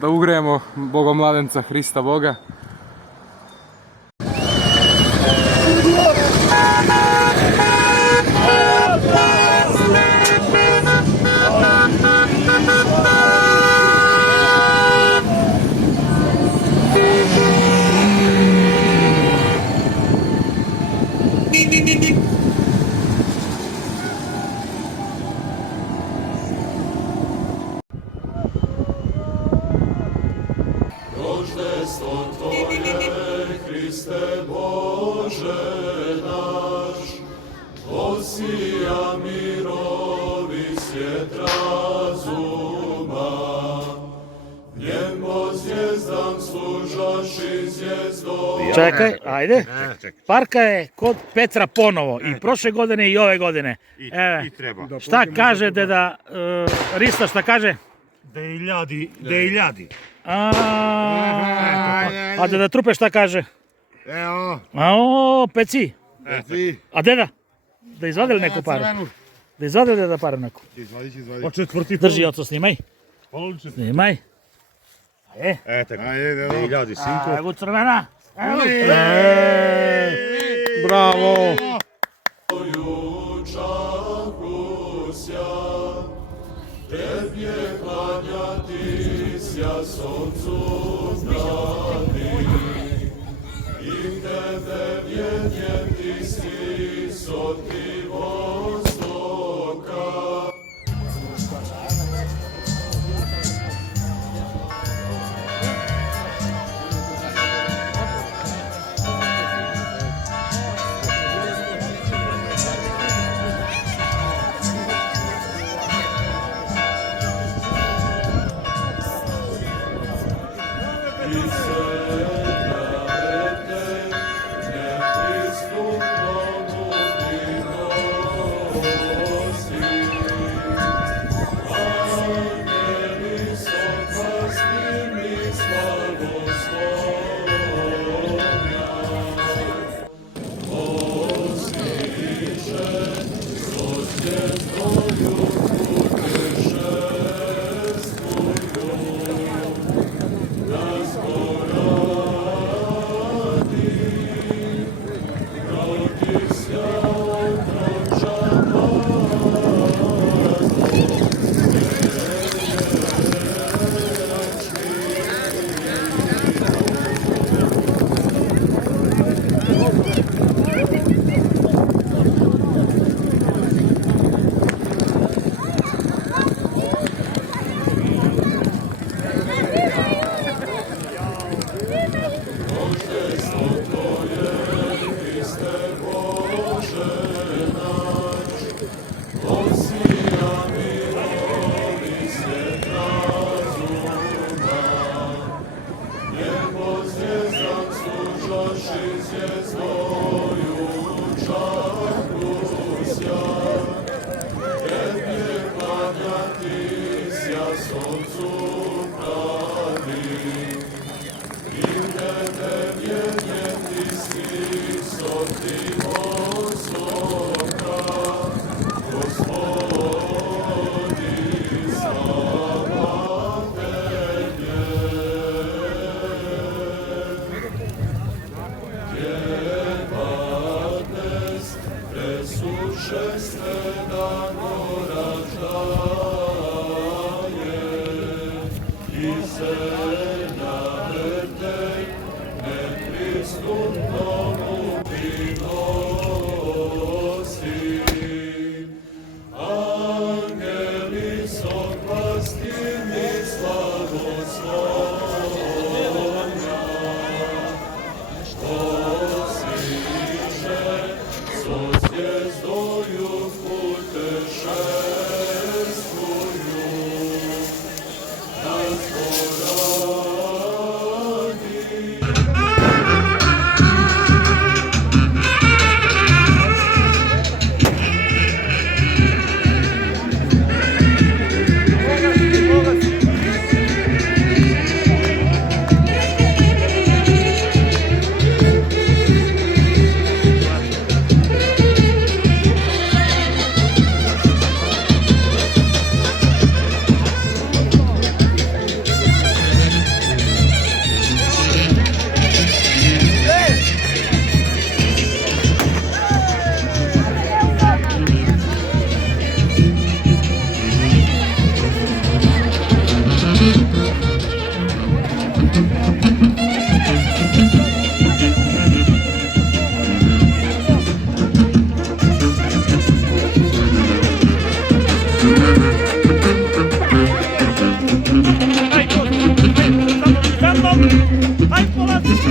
da ugrejemo Bogomladenca Hrista Boga. Roždestvo Tvoje, Hriste Bože naš, osija mirovi svijet razuma, njemo zvijezdam služaši zvijezdom. Čekaj, ajde. Parka je kod Petra ponovo, i prošle godine i ove godine. I treba. Šta kaže deda Rista, šta kaže? Da je ljadi. A deda Trupe šta kaže? Evo. Peci. A deda? Da izvadili neku paru? Da izvadili deda paru neku? Izvadi. Po četvrti Drži, oco, snimaj. Snimaj. Tako. Da je ljadi, sinko. Evo crvena. Evo. Bravo! Tebje klanjati sja soncu dani, i tebe vjenjeti si sotki vostoka.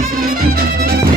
Ej.